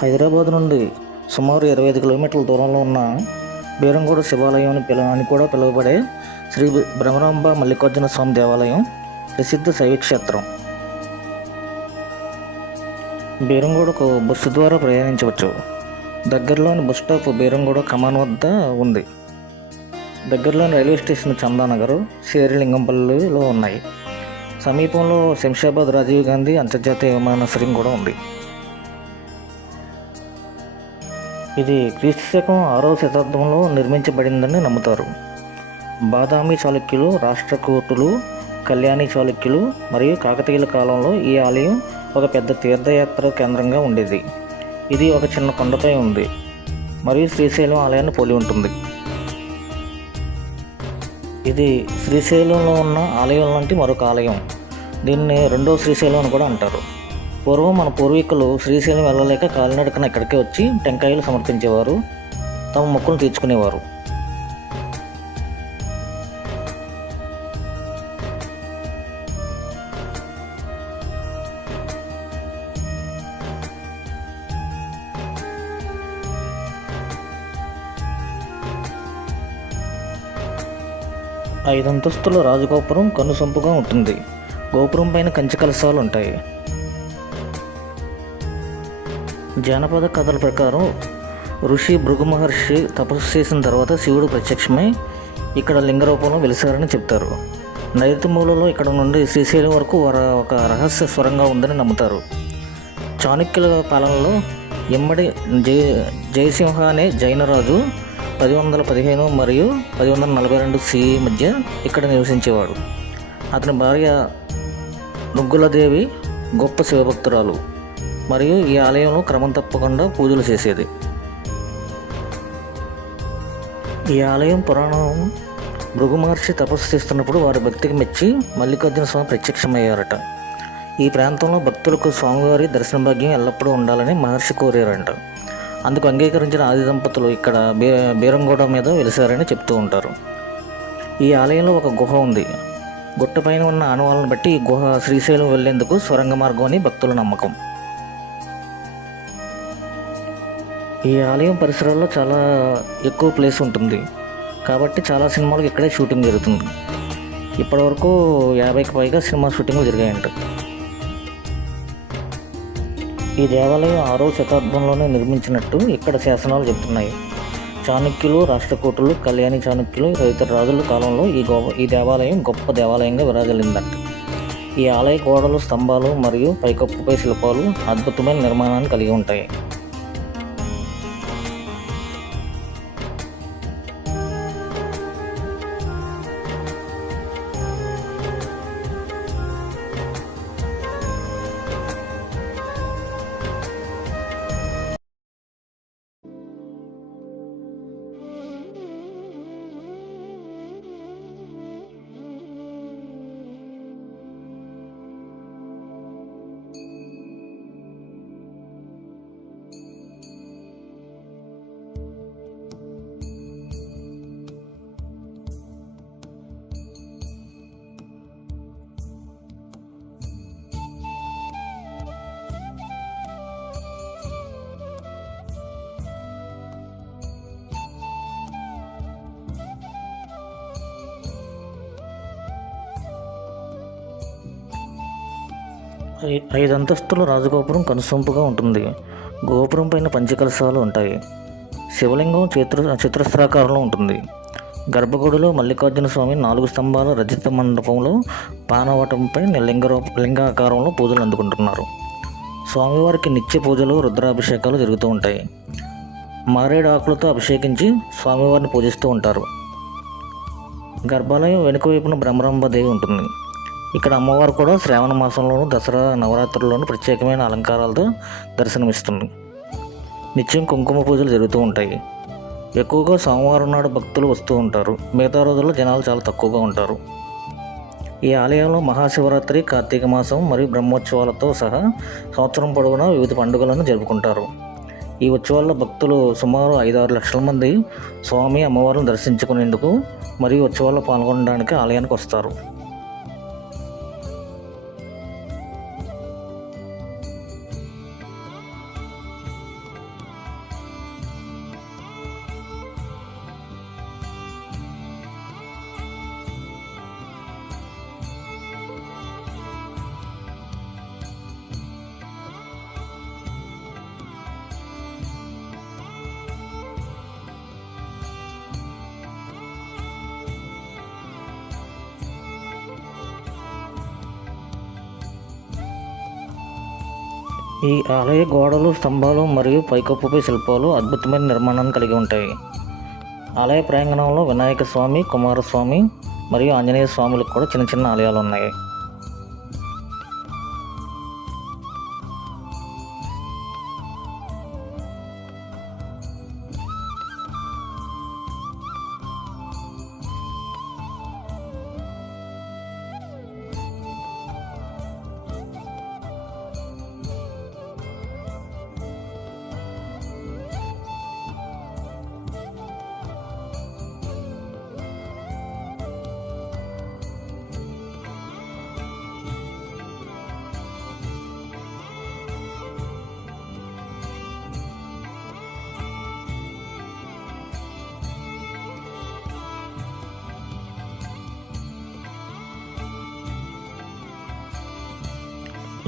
హైదరాబాద్ నుండి సుమారు 25 కిలోమీటర్ల దూరంలో ఉన్న బీరంగూడ శివాలయం అని కూడా పిలువబడే శ్రీ భ్రమరాంబ మల్లికార్జున స్వామి దేవాలయం ప్రసిద్ధ శైవక్షేత్రం. బీరంగూడకు బస్సు ద్వారా ప్రయాణించవచ్చు. దగ్గరలోని బస్ స్టాప్ బీరంగూడ కమాన్ వద్ద ఉంది. దగ్గరలోని రైల్వే స్టేషన్ చందానగర్, శేరిలింగంపల్లిలో ఉన్నాయి. సమీపంలో శంషాబాద్ రాజీవ్ గాంధీ అంతర్జాతీయ విమానాశ్రయం కూడా ఉంది. ఇది క్రీస్తుశకం 6వ శతాబ్దంలో నిర్మించబడిందని నమ్ముతారు. బాదామి చాళుక్యులు, రాష్ట్రకూటులు, కళ్యాణి చాళుక్యులు మరియు కాకతీయుల కాలంలో ఈ ఆలయం ఒక పెద్ద తీర్థయాత్ర కేంద్రంగా ఉండేది. ఇది ఒక చిన్న కొండపై ఉంది మరియు శ్రీశైలం ఆలయాన్ని పోలి ఉంటుంది. ఇది శ్రీశైలంలో ఉన్న ఆలయం లాంటి మరొక ఆలయం. దీన్ని రెండవ శ్రీశైలం అని కూడా అంటారు. పూర్వం మన పూర్వీకులు శ్రీశైలం వెళ్ళలేక కాలినడకన ఇక్కడికే వచ్చి టెంకాయలు సమర్పించేవారు, తమ మొక్కులు తీర్చుకునేవారు. ఐదంతస్తుల రాజగోపురం కనుసొంపుగా ఉంటుంది. గోపురం పైన కంచి కలశాలు ఉంటాయి. జానపద కథల ప్రకారం ఋషి భృగు మహర్షి తపస్సు చేసిన తర్వాత శివుడు ప్రత్యక్షమై ఇక్కడ లింగ రూపంలో వెలిసారని చెప్తారు. నైరుతి మూలలో ఇక్కడ నుండి శ్రీశైలం వరకు ఒక రహస్య స్వరంగా ఉందని నమ్ముతారు. చాణక్యుల పాలనలో ఇమ్మడి జయసింహ అనే జైనరాజు 1015 మరియు 1042 CE మధ్య ఇక్కడ నివసించేవాడు. అతని భార్య నుగ్గులదేవి గొప్ప శివభక్తురాలు మరియు ఈ ఆలయంలో క్రమం తప్పకుండా పూజలు చేసేది. ఈ ఆలయం పురాణం భృగు మహర్షి తపస్సు చేస్తున్నప్పుడు వారి భక్తికి మెచ్చి మల్లికార్జున స్వామి ప్రత్యక్షమయ్యారట. ఈ ప్రాంతంలో భక్తులకు స్వామివారి దర్శన భాగ్యం ఎల్లప్పుడూ ఉండాలని మహర్షి కోరారంట. అందుకు అంగీకరించిన ఆది దంపతులు ఇక్కడ బీరంగూడ మీద వెలిసారని చెప్తూ ఉంటారు. ఈ ఆలయంలో ఒక గుహ ఉంది. గుట్టపైన ఉన్న ఆనవాళ్ళను బట్టి ఈ గుహ శ్రీశైలం వెళ్లేందుకు సొరంగ మార్గం అని భక్తుల నమ్మకం. ఈ ఆలయం పరిసరాల్లో చాలా ఎక్కువ ప్లేస్ ఉంటుంది కాబట్టి చాలా సినిమాలకు ఇక్కడే షూటింగ్ జరుగుతుంది. ఇప్పటివరకు 50కి పైగా సినిమా షూటింగ్లు జరిగాయంట. ఈ దేవాలయం 6వ శతాబ్దంలోనే నిర్మించినట్టు ఇక్కడ శాసనాలు చెబుతున్నాయి. చాణక్యులు, రాష్ట్రకూటులు, కళ్యాణి చాణక్యులు తదితర రాజుల కాలంలో ఈ దేవాలయం గొప్ప దేవాలయంగా విరాజిల్లిందంట. ఈ ఆలయ గోడలు, స్తంభాలు మరియు పైకప్పుపై శిల్పాలు అద్భుతమైన నిర్మాణాన్ని కలిగి ఉంటాయి. ఐదు అంతస్తుల రాజగోపురం కనుసొంపుగా ఉంటుంది. గోపురం పైన పంచకలశాలు ఉంటాయి. శివలింగం చతురస్రాకారంలో ఉంటుంది. గర్భగుడిలో మల్లికార్జున స్వామి 4 స్తంభాల రజిత మండపంలో పానవటంపై లింగాకారంలో పూజలు అందుకుంటున్నారు. స్వామివారికి నిత్య పూజలు, రుద్రాభిషేకాలు జరుగుతూ ఉంటాయి. మారేడు ఆకులతో అభిషేకించి స్వామివారిని పూజిస్తూ ఉంటారు. గర్భాలయం వెనుక వైపున భ్రమరాంబదేవి ఉంటుంది. ఇక్కడ అమ్మవారు కూడా శ్రావణ మాసంలోను, దసరా నవరాత్రుల్లోనూ ప్రత్యేకమైన అలంకారాలతో దర్శనమిస్తుంది. నిత్యం కుంకుమ పూజలు జరుగుతూ ఉంటాయి. ఎక్కువగా సోమవారం నాడు భక్తులు వస్తూ ఉంటారు. మిగతా రోజుల్లో జనాలు చాలా తక్కువగా ఉంటారు. ఈ ఆలయంలో మహాశివరాత్రి, కార్తీక మాసం మరియు బ్రహ్మోత్సవాలతో సహా సంవత్సరం పొడవునా వివిధ పండుగలను జరుపుకుంటారు. ఈ ఉత్సవాల్లో భక్తులు సుమారు 5-6 లక్షల మంది స్వామి, అమ్మవారిని దర్శించుకునేందుకు మరియు ఉత్సవాల్లో పాల్గొనడానికి ఆలయానికి వస్తారు. ఈ ఆలయ గోడలు, స్తంభాలు మరియు పైకప్పుపై శిల్పాలు అద్భుతమైన నిర్మాణాన్ని కలిగి ఉంటాయి. ఆలయ ప్రాంగణంలో వినాయక స్వామి, కుమారస్వామి మరియు ఆంజనేయ స్వాములకు కూడా చిన్న చిన్న ఆలయాలు ఉన్నాయి.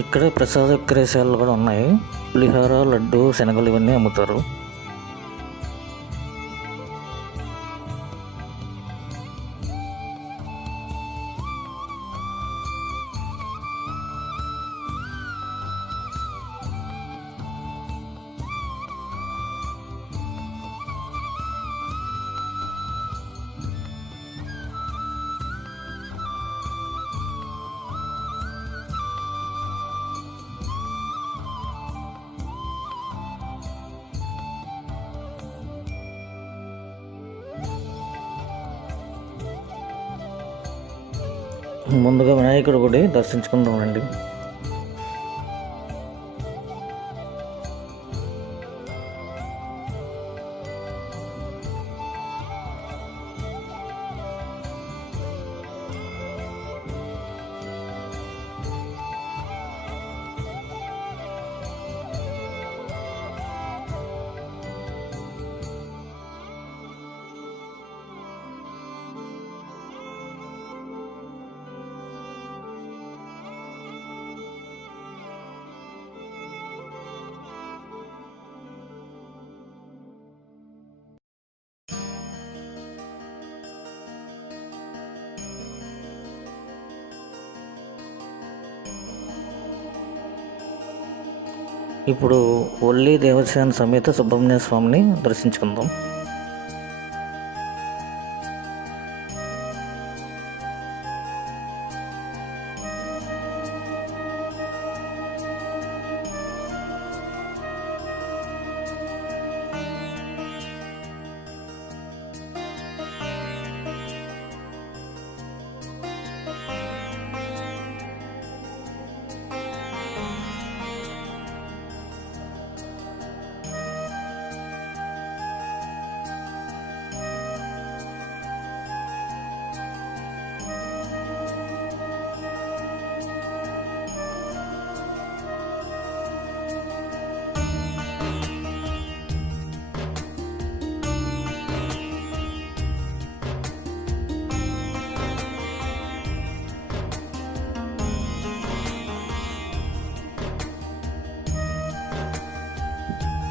ఇక్కడ ప్రసాద విక్రయశాలలు కూడా ఉన్నాయి. పులిహోర, లడ్డు, శనగలు ఇవన్నీ అమ్ముతారు. ముందుగా వినాయకుడి గుడి దర్శించుకుందామండి. ఇప్పుడు ఒల్లి దేవసేన సమేత సుబ్రహ్మణ్య స్వామిని దర్శించుకుందాం.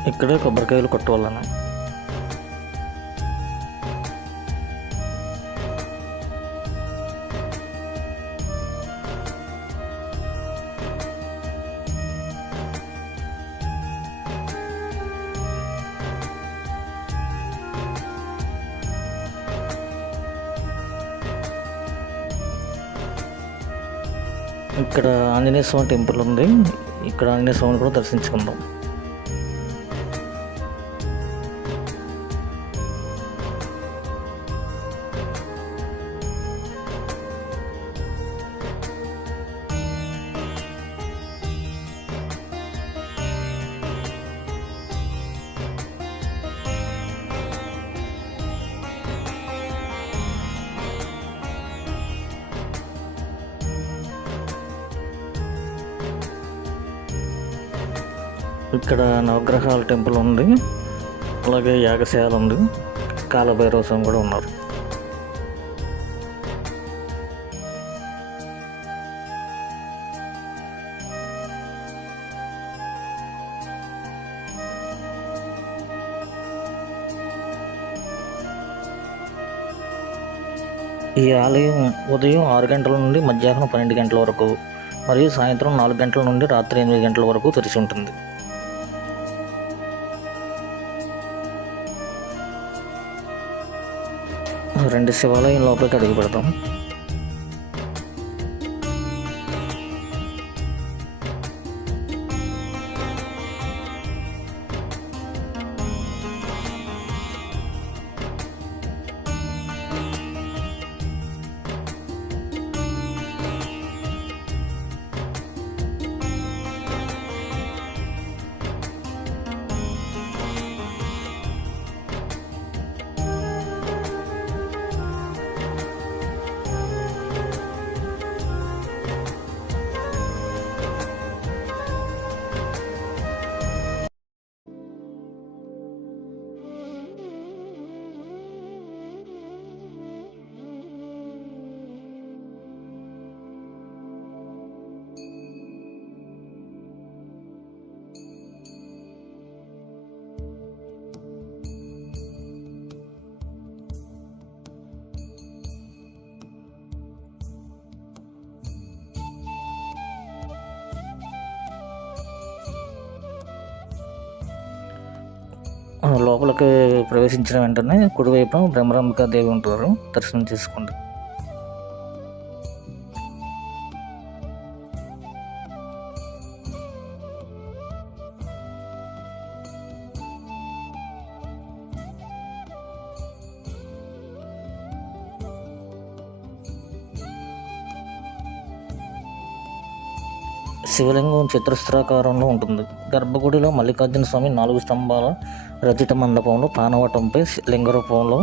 ఇక్కడే కొబ్బరికాయలు కొట్టవాలను. ఇక్కడ ఆంజనేయ స్వామి టెంపుల్ ఉంది. ఇక్కడ ఆంజనేయ స్వామిని కూడా దర్శించుకుందాం. ఇక్కడ నవగ్రహాల టెంపుల్ ఉంది, అలాగే యాగశాల ఉంది, కాలభైరవ స్వామి కూడా ఉన్నారు. ఈ ఆలయం ఉదయం 6 గంటల నుండి మధ్యాహ్నం 12 గంటల వరకు మరియు సాయంత్రం 4 గంటల నుండి రాత్రి 8 గంటల వరకు తెరిచి ఉంటుంది. రెండు శివాలయం లోపలికి అడుగు పెడతాం. లోపలికి ప్రవేశించిన వెంటనే కుడివైపున భ్రమరాంబికా దేవి ఉంటారు, దర్శనం చేసుకోండి. శివలింగం చతురస్రాకారంలో ఉంటుంది. గర్భగుడిలో మల్లికార్జున స్వామి 4 స్తంభాల రచిత మండపంలో పానవటంపై లింగ రూపంలో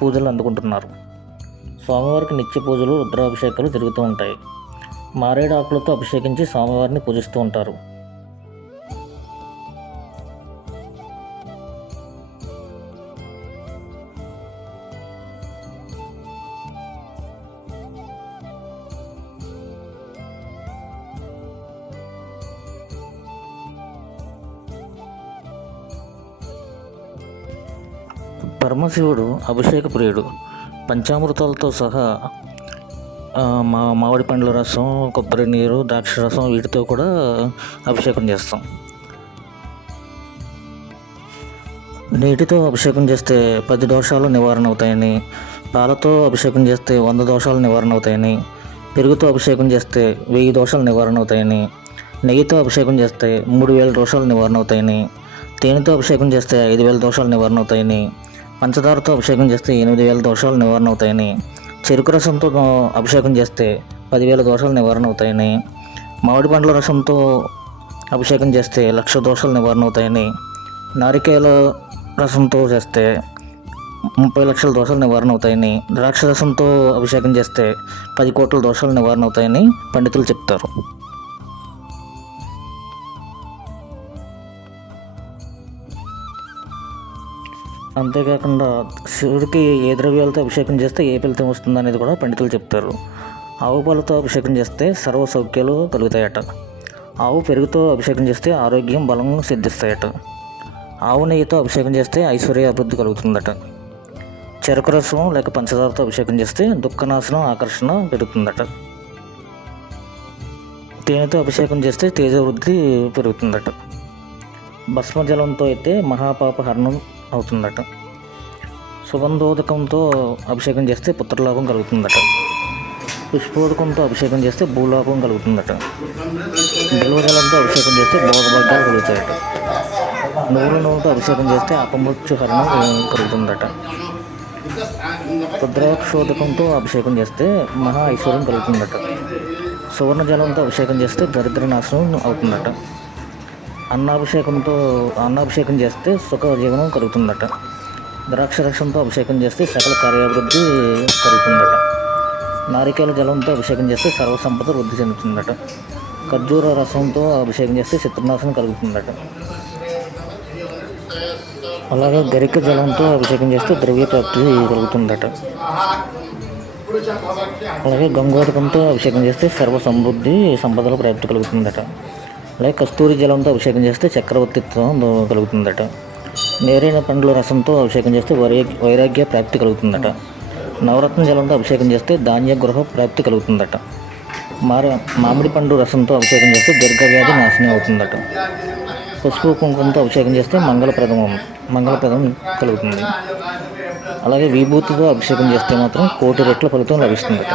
పూజలు అందుకుంటున్నారు. స్వామివారికి నిత్య పూజలు, రుద్రాభిషేకాలు జరుగుతూ ఉంటాయి. మారేడు ఆకులతో అభిషేకించి స్వామివారిని పూజిస్తూ ఉంటారు. పరమశివుడు అభిషేక ప్రియుడు. పంచామృతాలతో సహా మామిడి పండ్ల రసం, కొబ్బరి నీరు, ద్రాక్ష రసం వీటితో కూడా అభిషేకం చేస్తాం. నీటితో అభిషేకం చేస్తే 10 దోషాలు నివారణ అవుతాయని, పాలతో అభిషేకం చేస్తే 100 దోషాలు నివారణ అవుతాయని, పెరుగుతో అభిషేకం చేస్తే 1000 దోషాలు నివారణ అవుతాయని, నెయ్యితో అభిషేకం చేస్తే 3000 దోషాలు నివారణ అవుతాయని, తేనెతో అభిషేకం చేస్తే 5000 దోషాలు నివారణ అవుతాయని, పంచదారతో అభిషేకం చేస్తే 8000 దోషాలు నివారణ అవుతాయని, చెరుకు రసంతో అభిషేకం చేస్తే 10,000 దోషాలు నివారణ అవుతాయని, మామిడి పండ్ల రసంతో అభిషేకం చేస్తే 1,00,000 దోషాలు నివారణ అవుతాయని, నారికేల రసంతో చేస్తే 30 లక్షల దోషాలు నివారణ అవుతాయని, ద్రాక్ష రసంతో అభిషేకం చేస్తే 10 కోట్ల దోషాలు నివారణ అవుతాయని పండితులు చెప్తారు. అంతేకాకుండా శివుడికి ఏ ద్రవ్యాలతో అభిషేకం చేస్తే ఏ ఫలితం వస్తుంది అనేది కూడా పండితులు చెప్తారు. ఆవు పాలతో అభిషేకం చేస్తే సర్వ సౌఖ్యాలు కలుగుతాయట. ఆవు పెరుగుతో అభిషేకం చేస్తే ఆరోగ్యం, బలం సిద్ధిస్తాయట. ఆవు నెయ్యితో అభిషేకం చేస్తే ఐశ్వర్య అభివృద్ధి కలుగుతుందట. చెరకు రసం లేక పంచదారతో అభిషేకం చేస్తే దుఃఖనాశనం, ఆకర్షణ పెరుగుతుందట. తేనెతో అభిషేకం చేస్తే తేజవృద్ధి పెరుగుతుందట. భస్మజలంతో అయితే మహాపాప హరణం అవుతుందట. సుగంధోదకంతో అభిషేకం చేస్తే పుత్రలాభం కలుగుతుందట. పుష్పోదకంతో అభిషేకం చేస్తే భూలాభం కలుగుతుందట. బిల్వజలంతో అభిషేకం చేస్తే భోగభాగ్యాలు కలుగుతాయట. నూనెతో అభిషేకం చేస్తే అపమృత్యు హరణం కలుగుతుందట. రుద్రాక్షోదకంతో అభిషేకం చేస్తే మహా ఐశ్వర్యం కలుగుతుందట. సువర్ణ జలంతో అభిషేకం చేస్తే దరిద్ర నాశనం అవుతుందట. అన్నాభిషేకం చేస్తే సుఖ జీవనం కలుగుతుందట. ద్రాక్షరసంతో అభిషేకం చేస్తే సకల కార్యాభివృద్ధి కలుగుతుందట. నారికేల జలంతో అభిషేకం చేస్తే సర్వసంపద వృద్ధి చెందుతుందట. ఖర్జూర రసంతో అభిషేకం చేస్తే శత్రునాశనం కలుగుతుందట. అలాగే గరిక జలంతో అభిషేకం చేస్తే ద్రవ్య ప్రాప్తి కలుగుతుందట. అలాగే గంగోదకంతో అభిషేకం చేస్తే సర్వ సమృద్ధి, సంపదల ప్రాప్తి కలుగుతుందట. అలాగే కస్తూరి జలంతో అభిషేకం చేస్తే చక్రవర్తిత్వం కలుగుతుందట. నేరేణ పండ్ల రసంతో అభిషేకం చేస్తే వైరాగ్య ప్రాప్తి కలుగుతుందట. నవరత్న జలంతో అభిషేకం చేస్తే ధాన్య గృహ ప్రాప్తి కలుగుతుందట. మార మామిడి పండు రసంతో అభిషేకం చేస్తే దీర్ఘవ్యాధి నాశనం అవుతుందట. పసుపు కుంకుమతో అభిషేకం చేస్తే మంగళప్రదం కలుగుతుంది. అలాగే విభూతితో అభిషేకం చేస్తే మాత్రం 1,000,000 రెట్ల ఫలితం లభిస్తుందట.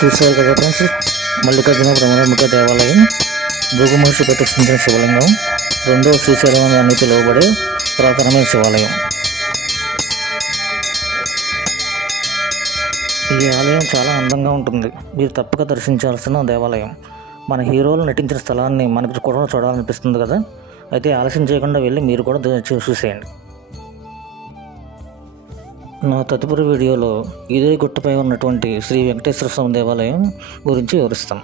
చూసారు కదా ఫ్రెండ్స్, మల్లికార్జున బ్రహ్మముఖ దేవాలయం భృగు మహర్షి ప్రతిష్ఠించిన శివలింగం, రెండో శ్రీశైలం అని పిలువబడే పురాతనమైన శివాలయం. ఈ ఆలయం చాలా అందంగా ఉంటుంది. మీరు తప్పక దర్శించాల్సిన దేవాలయం. మన హీరోలు నటించిన స్థలాన్ని మనకు కూడా చూడాలనిపిస్తుంది కదా. అయితే ఆలస్యం చేయకుండా వెళ్ళి మీరు కూడా చూసేయండి. నా తదుపరి వీడియోలో ఇదే గుట్టపై ఉన్నటువంటి శ్రీ వెంకటేశ్వర స్వామి దేవాలయం గురించి వివరిస్తాను.